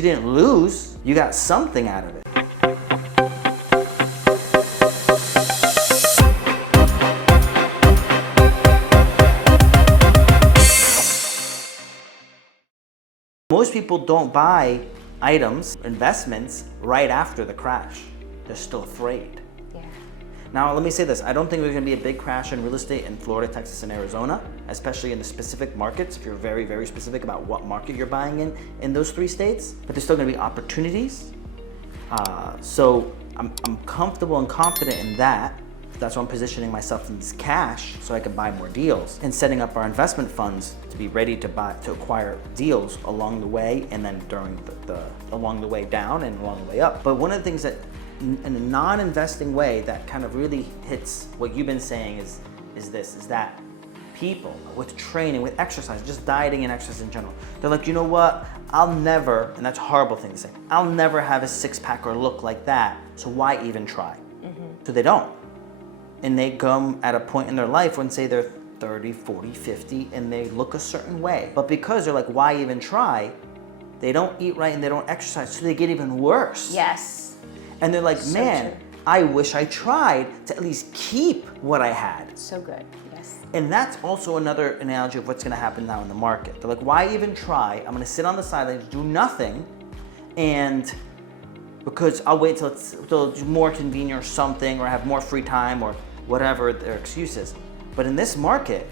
You didn't lose, you got something out of it. Most people don't buy items, investments, right after the crash. They're still afraid. Yeah. Now, let me say this. I don't think there's going to be a big crash in real estate in Florida, Texas, and Arizona, especially in the specific markets, if you're very, very specific about what market you're buying in those three states. But there's still going to be opportunities. So I'm comfortable and confident in that. That's why I'm positioning myself in this cash so I can buy more deals and setting up our investment funds to be ready to acquire deals along the way and then during along the way down and along the way up. But one of the things that in a non-investing way that kind of really hits what you've been saying is that people with training, with exercise, just dieting and exercise in general, they're like, you know what, I'll never, and that's a horrible thing to say, I'll never have a six-pack or look like that, so why even try? So they don't. And they come at a point in their life when, say, they're 30, 40, 50, and they look a certain way. But because they're like, why even try? They don't eat right and they don't exercise, so they get even worse. Yes. And they're like, So man, true. I wish I tried to at least keep what I had. So good. Yes. And that's also another analogy of what's gonna happen now in the market. They're like, why even try? I'm gonna sit on the sidelines, do nothing, and because I'll wait till it's more convenient or something, or I have more free time, or whatever their excuse is. But in this market,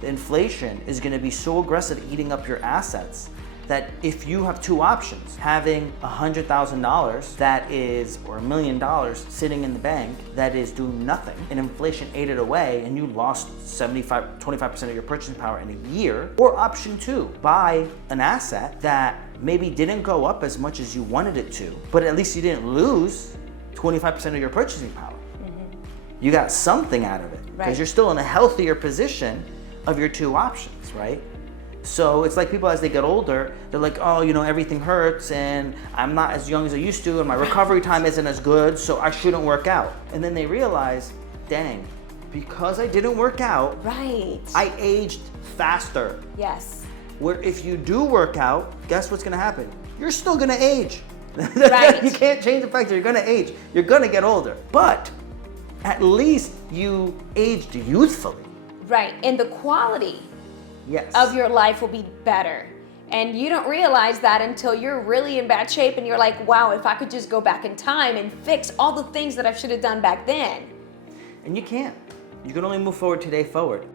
the inflation is gonna be so aggressive eating up your assets that if you have two options, having $100,000 that is, or $1 million sitting in the bank that is doing nothing, and inflation ate it away and you lost 25% of your purchasing power in a year, or option two, buy an asset that maybe didn't go up as much as you wanted it to, but at least you didn't lose 25% of your purchasing power. You got something out of it because Right. you're still in a healthier position of your two options, right? So it's like people as they get older, they're like, oh, you know, everything hurts and I'm not as young as I used to and my recovery time isn't as good, so I shouldn't work out. And then they realize, dang, because I didn't work out, Right. I aged faster. Yes. Where if you do work out, guess what's gonna happen? You're still gonna age. Right. You can't change the fact that you're gonna age. You're gonna get older. But at least you aged youthfully. Right. And the quality Yes. of your life will be better. And you don't realize that until you're really in bad shape and you're like, wow, if I could just go back in time and fix all the things that I should have done back then. And you can't. You can only move forward today forward.